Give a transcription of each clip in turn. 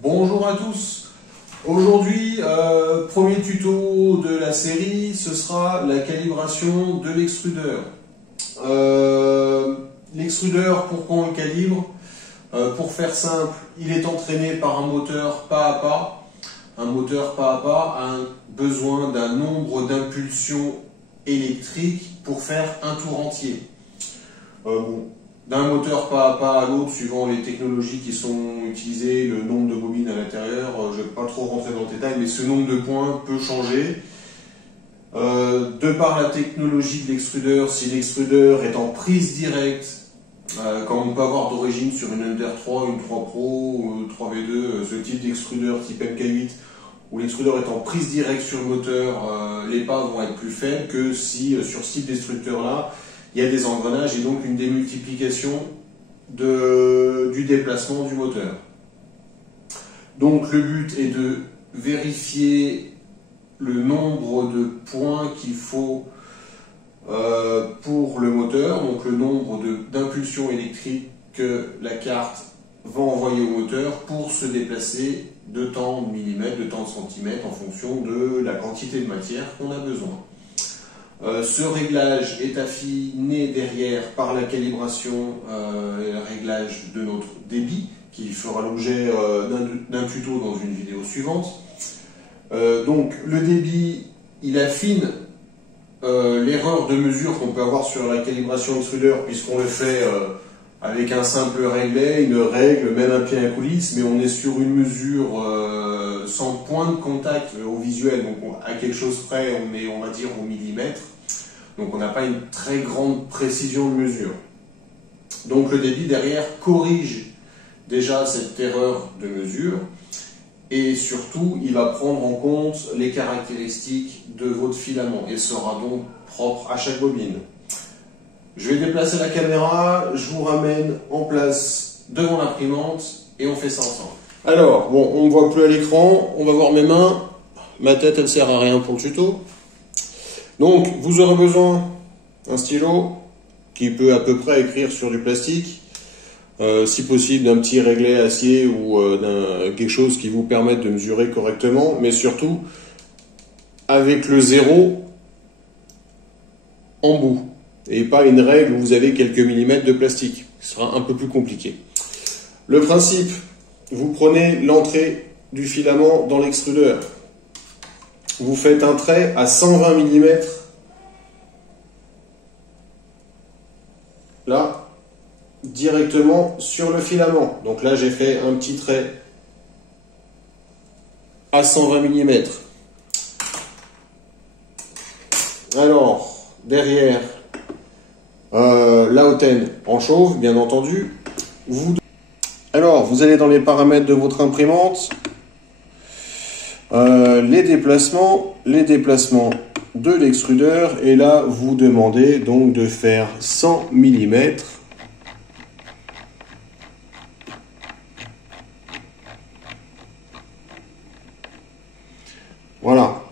Bonjour à tous. Aujourd'hui, premier tuto de la série, ce sera la calibration de l'extrudeur. L'extrudeur, pourquoi on le calibre? Pour faire simple, il est entraîné par un moteur pas à pas. Un moteur pas à pas a besoin d'un nombre d'impulsions électriques pour faire un tour entier. D'un moteur pas à pas à l'autre, suivant les technologies qui sont utilisées, le nombre de bobines à l'intérieur, je ne vais pas trop rentrer dans le détail, mais ce nombre de points peut changer. De par la technologie de l'extrudeur, si l'extrudeur est en prise directe, comme on peut avoir d'origine sur une Under 3, une 3 Pro, 3V2, ce type d'extrudeur type MK8, où l'extrudeur est en prise directe sur le moteur, les pas vont être plus faibles que si sur ce type d'extrudeur-là, il y a des engrenages et donc une démultiplication du déplacement du moteur. Donc le but est de vérifier le nombre de points qu'il faut pour le moteur, donc le nombre d'impulsions électriques que la carte va envoyer au moteur pour se déplacer de tant de millimètres, de tant de centimètres en fonction de la quantité de matière qu'on a besoin. Ce réglage est affiné derrière par la calibration et le réglage de notre débit, qui fera l'objet d'un tuto dans une vidéo suivante. Donc le débit, il affine l'erreur de mesure qu'on peut avoir sur la calibration extrudeur, puisqu'on le fait avec un simple réglet, une règle, même un pied à coulisse, mais on est sur une mesure sans point de contact au visuel, donc à quelque chose près, on est, on va dire, au millimètre, donc on n'a pas une très grande précision de mesure. Donc le débit derrière corrige déjà cette erreur de mesure, et surtout il va prendre en compte les caractéristiques de votre filament, et sera donc propre à chaque bobine. Je vais déplacer la caméra, je vous ramène en place devant l'imprimante et on fait ça ensemble. Alors, bon, on ne me voit plus à l'écran, on va voir mes mains. Ma tête, elle sert à rien pour le tuto. Donc, vous aurez besoin d'un stylo qui peut à peu près écrire sur du plastique. Si possible, d'un petit réglet acier ou quelque chose qui vous permette de mesurer correctement. Mais surtout, avec le zéro en bout. Et pas une règle où vous avez quelques millimètres de plastique. Ce sera un peu plus compliqué. Le principe, vous prenez l'entrée du filament dans l'extrudeur. Vous faites un trait à 120 mm. Là, directement sur le filament. Donc là, j'ai fait un petit trait à 120 mm. Alors, derrière, la hautaine en chauve, bien entendu. Alors, vous allez dans les paramètres de votre imprimante, les déplacements de l'extrudeur, et là, vous demandez donc de faire 100 mm. Voilà,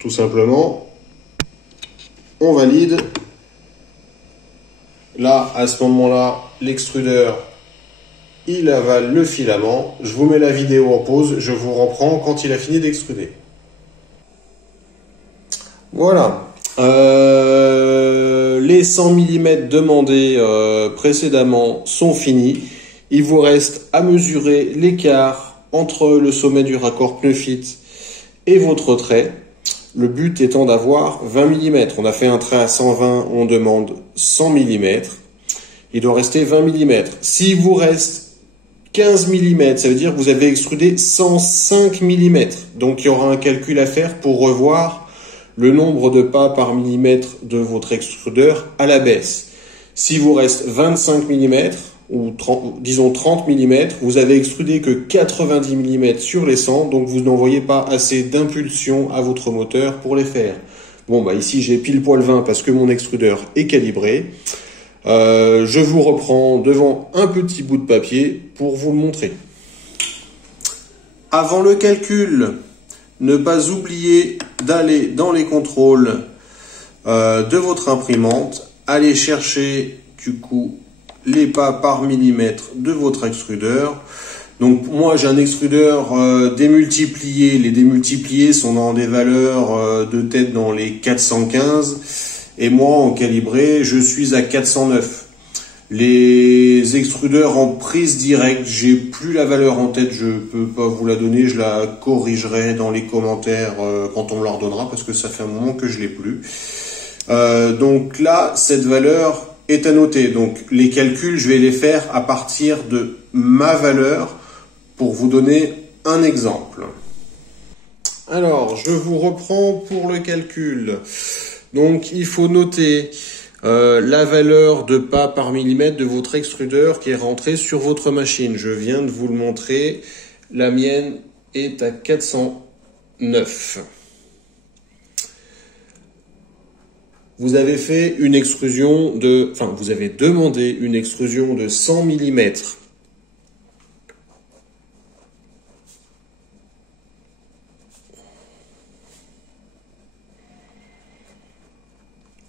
tout simplement, on valide. Là, à ce moment-là, l'extrudeur, il avale le filament. Je vous mets la vidéo en pause, je vous reprends quand il a fini d'extruder. Voilà. Les 100 mm demandés précédemment sont finis. Il vous reste à mesurer l'écart entre le sommet du raccord pneu fit et votre trait. Le but étant d'avoir 20 mm. On a fait un trait à 120, on demande 100 mm. Il doit rester 20 mm. S'il vous reste 15 mm, ça veut dire que vous avez extrudé 105 mm. Donc il y aura un calcul à faire pour revoir le nombre de pas par millimètre de votre extrudeur à la baisse. S'il vous reste 25 mm, ou 30, disons 30 mm, vous avez extrudé que 90 mm sur les 100, donc vous n'envoyez pas assez d'impulsion à votre moteur pour les faire. Bon, bah ici j'ai pile poil 20 parce que mon extrudeur est calibré. Je vous reprends devant un petit bout de papier pour vous le montrer. Avant le calcul, ne pas oublier d'aller dans les contrôles de votre imprimante, aller chercher du coup les pas par millimètre de votre extrudeur. Donc moi j'ai un extrudeur démultiplié. Les démultipliés sont dans des valeurs de tête dans les 415. Et moi en calibré, je suis à 409. Les extrudeurs en prise directe, j'ai plus la valeur en tête, je peux pas vous la donner, je la corrigerai dans les commentaires quand on me la redonnera parce que ça fait un moment que je l'ai plus. Donc là, cette valeur est à noter. Donc les calculs, je vais les faire à partir de ma valeur pour vous donner un exemple. Alors, je vous reprends pour le calcul. Donc il faut noter la valeur de pas par millimètre de votre extrudeur qui est rentrée sur votre machine. Je viens de vous le montrer. La mienne est à 409. Vous avez fait une extrusion de... Enfin, vous avez demandé une extrusion de 100 mm.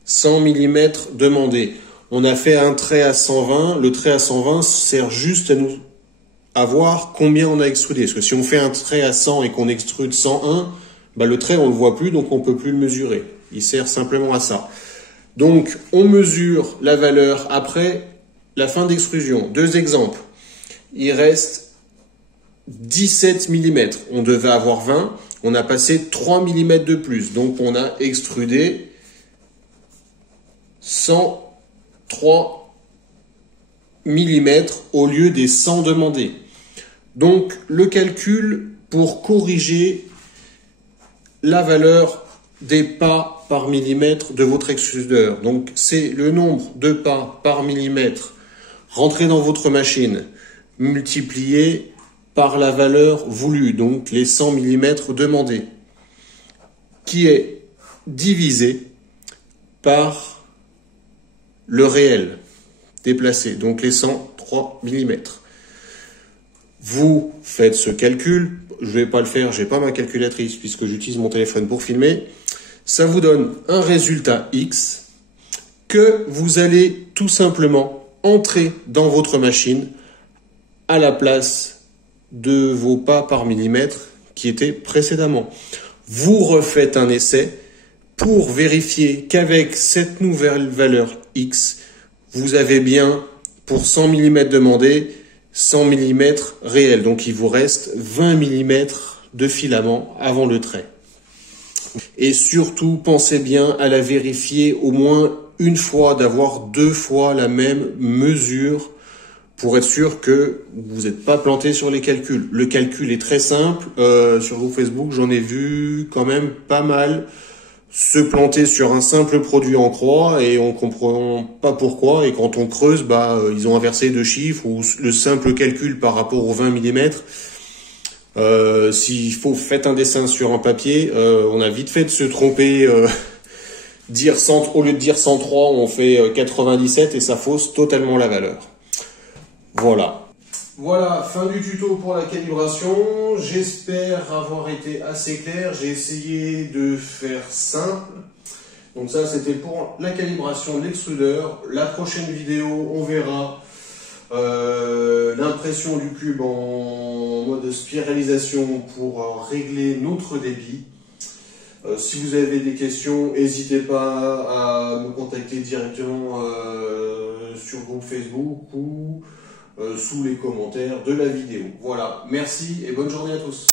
100 mm demandé. On a fait un trait à 120. Le trait à 120 sert juste à voir combien on a extrudé. Parce que si on fait un trait à 100 et qu'on extrude 101, bah le trait on le voit plus, donc on peut plus le mesurer. Il sert simplement à ça. Donc on mesure la valeur après la fin d'extrusion. Deux exemples. Il reste 17 mm. On devait avoir 20. On a passé 3 mm de plus. Donc on a extrudé 103 mm au lieu des 100 demandés. Donc le calcul pour corriger la valeur des pas par millimètre de votre extrudeur. Donc c'est le nombre de pas par millimètre rentré dans votre machine multiplié par la valeur voulue, donc les 100 mm demandés, qui est divisé par le réel déplacé, donc les 103 mm. Vous faites ce calcul, je ne vais pas le faire, je n'ai pas ma calculatrice puisque j'utilise mon téléphone pour filmer. Ça vous donne un résultat X que vous allez tout simplement entrer dans votre machine à la place de vos pas par millimètre qui étaient précédemment. Vous refaites un essai pour vérifier qu'avec cette nouvelle valeur X, vous avez bien, pour 100 mm demandé, 100 mm réel. Donc il vous reste 20 mm de filament avant le trait. Et surtout, pensez bien à la vérifier au moins une fois, d'avoir 2 fois la même mesure pour être sûr que vous n'êtes pas planté sur les calculs. Le calcul est très simple. Sur vos Facebook, j'en ai vu quand même pas mal se planter sur un simple produit en croix et on comprend pas pourquoi. Et quand on creuse, ils ont inversé 2 chiffres ou le simple calcul par rapport aux 20 mm. S'il faut faites un dessin sur un papier, on a vite fait de se tromper. Au lieu de dire 103, on fait 97 et ça fausse totalement la valeur. Voilà. Voilà, fin du tuto pour la calibration. J'espère avoir été assez clair. J'ai essayé de faire simple. Donc ça, c'était pour la calibration de l'extrudeur. La prochaine vidéo, on verra l'impression du cube en mode spiralisation pour régler notre débit. Si vous avez des questions, n'hésitez pas à me contacter directement sur le groupe Facebook ou sous les commentaires de la vidéo. Voilà, merci et bonne journée à tous.